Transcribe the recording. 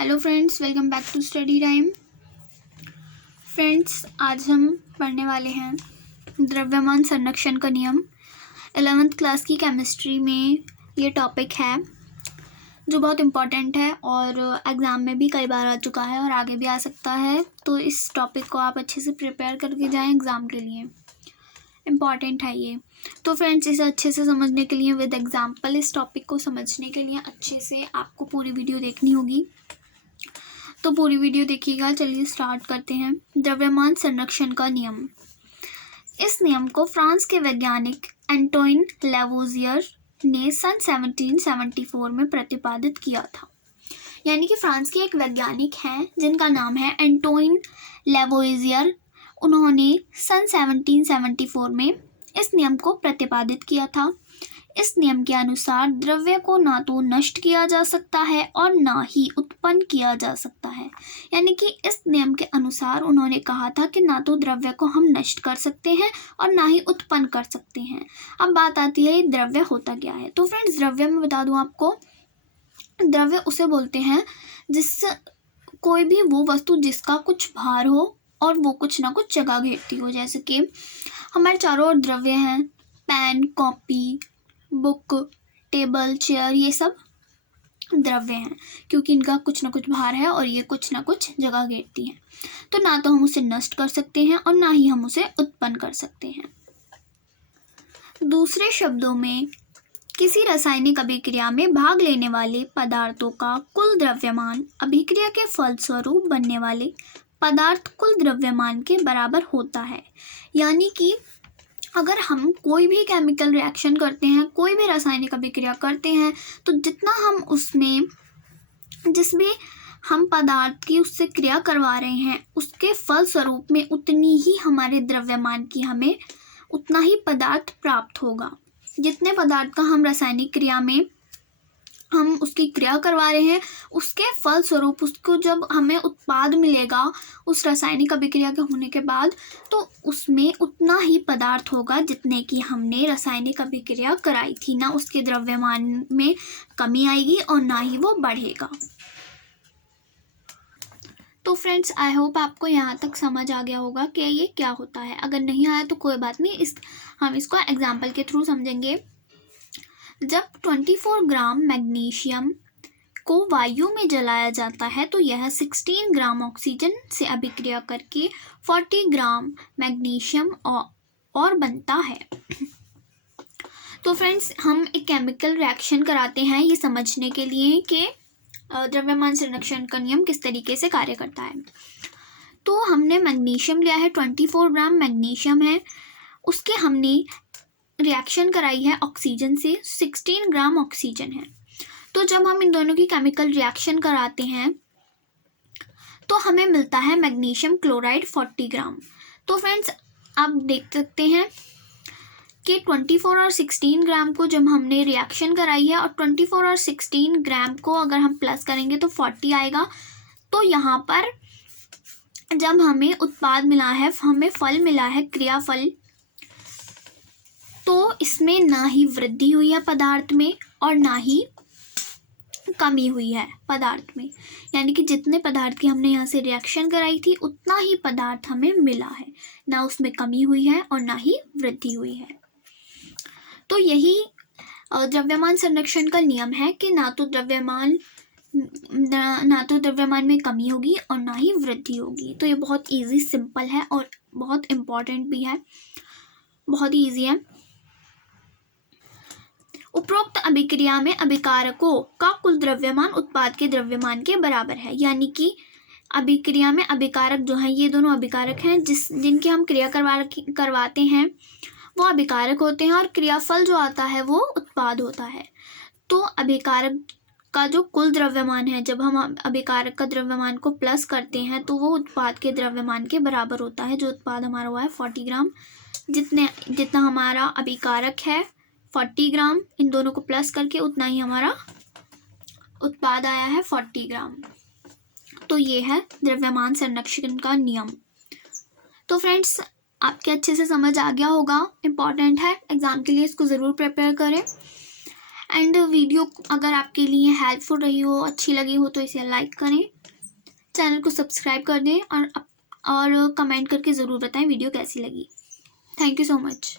Hello friends, welcome back to study time. Friends, आज हम पढ़ने वाले हैं द्रव्यमान संरक्षण का नियम। 11th क्लास की केमिस्ट्री में ये टॉपिक है जो बहुत इम्पॉर्टेंट है और एग्ज़ाम में भी कई बार आ चुका है और आगे भी आ सकता है। तो इस टॉपिक को आप अच्छे से प्रिपेयर करके जाएं एग्ज़ाम के लिए, इम्पॉर्टेंट है ये। तो फ्रेंड्स, इसे अच्छे से समझने के लिए विद एग्जाम्पल इस टॉपिक को समझने के लिए अच्छे से आपको पूरी वीडियो देखनी होगी। तो पूरी वीडियो देखिएगा। चलिए स्टार्ट करते हैं। द्रव्यमान संरक्षण का नियम। इस नियम को फ्रांस के वैज्ञानिक एंटोइन लेवोजियर ने सन 1774 में प्रतिपादित किया था। यानी कि फ्रांस के एक वैज्ञानिक हैं जिनका नाम है एंटोइन लेवोजियर। उन्होंने सन 1774 में इस नियम को प्रतिपादित किया था। इस नियम के अनुसार द्रव्य को ना तो नष्ट किया जा सकता है और ना ही उत्पन्न किया जा सकता है। यानी कि इस नियम के अनुसार उन्होंने कहा था कि ना तो द्रव्य को हम नष्ट कर सकते हैं और ना ही उत्पन्न कर सकते हैं। अब बात आती है द्रव्य होता क्या है। तो फ्रेंड्स, द्रव्य में बता दूं आपको, द्रव्य उसे बोलते हैं जिस कोई भी वो वस्तु जिसका कुछ भार हो और वो कुछ ना कुछ जगह घेरती हो। जैसे कि हमारे चारों ओर द्रव्य हैं, pen, copy, book, table, chair, ये सब द्रव्य हैं क्योंकि इनका कुछ ना कुछ भार है और ये कुछ ना कुछ जगह घेरती हैं। तो ना तो हम उसे नष्ट कर सकते हैं और ना ही हम उसे उत्पन्न कर सकते हैं। दूसरे शब्दों में, किसी रासायनिक अभिक्रिया में भाग लेने वाले पदार्थों का कुल द्रव्यमान अभिक्रिया के फलस्वरूप बनने वाले पदार्थ कुल द्रव्यमान के बराबर होता है। यानी कि अगर हम कोई भी केमिकल रिएक्शन करते हैं, कोई भी रासायनिक अभिक्रिया करते हैं, तो जितना हम उसमें जिस भी हम पदार्थ की उससे क्रिया करवा रहे हैं उसके फलस्वरूप में उतनी ही हमारे द्रव्यमान की हमें उतना ही पदार्थ प्राप्त होगा। जितने पदार्थ का हम रासायनिक क्रिया में हम उसकी क्रिया करवा रहे हैं उसके फलस्वरूप उसको जब हमें उत्पाद मिलेगा उस रासायनिक अभिक्रिया के होने के बाद, तो उसमें उतना ही पदार्थ होगा जितने की हमने रासायनिक अभिक्रिया कराई थी। ना उसके द्रव्यमान में कमी आएगी और ना ही वो बढ़ेगा। तो फ्रेंड्स, आई होप आपको यहाँ तक समझ आ गया होगा कि ये क्या होता है। अगर नहीं आया तो कोई बात नहीं, हम इसको एग्जाम्पल के थ्रू समझेंगे। जब 24 ग्राम मैग्नीशियम को वायु में जलाया जाता है तो यह 16 ग्राम ऑक्सीजन से अभिक्रिया करके 40 ग्राम मैग्नीशियम और बनता है। तो फ्रेंड्स, हम एक केमिकल रिएक्शन कराते हैं ये समझने के लिए कि द्रव्यमान संरक्षण का नियम किस तरीके से कार्य करता है। तो हमने मैग्नीशियम लिया है, 24 ग्राम मैग्नीशियम है, उसके हमने रिएक्शन कराई है ऑक्सीजन से, 16 ग्राम ऑक्सीजन है। तो जब हम इन दोनों की केमिकल रिएक्शन कराते हैं तो हमें मिलता है मैग्नीशियम क्लोराइड 40 ग्राम। तो फ्रेंड्स, आप देख सकते हैं कि 24 और 16 ग्राम को जब हमने रिएक्शन कराई है और 24 और 16 ग्राम को अगर हम प्लस करेंगे तो 40 आएगा। तो यहाँ पर जब हमें उत्पाद मिला है, हमें फल मिला है, क्रियाफल, तो इसमें ना ही वृद्धि हुई है पदार्थ में और ना ही कमी हुई है पदार्थ में। यानी कि जितने पदार्थ की हमने यहाँ से रिएक्शन कराई थी उतना ही पदार्थ हमें मिला है, ना उसमें कमी हुई है और ना ही वृद्धि हुई है। तो यही द्रव्यमान संरक्षण का नियम है कि ना तो द्रव्यमान में कमी होगी और ना ही वृद्धि होगी। तो ये बहुत इजी, सिंपल है और बहुत इम्पॉर्टेंट भी है, बहुत ही ईजी है। उपरोक्त अभिक्रिया में अभिकारकों का कुल द्रव्यमान उत्पाद के द्रव्यमान के बराबर है। यानी कि अभिक्रिया में अभिकारक जो हैं, ये दोनों अभिकारक हैं जिनकी हम क्रिया करवाते हैं वो अभिकारक होते हैं और क्रियाफल जो आता है वो उत्पाद होता है। तो अभिकारक का जो कुल द्रव्यमान है, जब हम अभिकारक का द्रव्यमान को प्लस करते हैं तो वो उत्पाद के द्रव्यमान के बराबर होता है। जो उत्पाद हमारा हुआ है 40 ग्राम, जितना हमारा अभिकारक है 40 ग्राम, इन दोनों को प्लस करके उतना ही हमारा उत्पाद आया है 40 ग्राम। तो ये है द्रव्यमान संरक्षण का नियम। तो फ्रेंड्स, आपके अच्छे से समझ आ गया होगा, इम्पॉर्टेंट है, एग्जाम के लिए इसको ज़रूर प्रिपेयर करें। एंड वीडियो अगर आपके लिए हेल्पफुल रही हो, अच्छी लगी हो, तो इसे लाइक करें, चैनल को सब्सक्राइब कर दें और कमेंट करके ज़रूर बताएं वीडियो कैसी लगी। Thank you so much.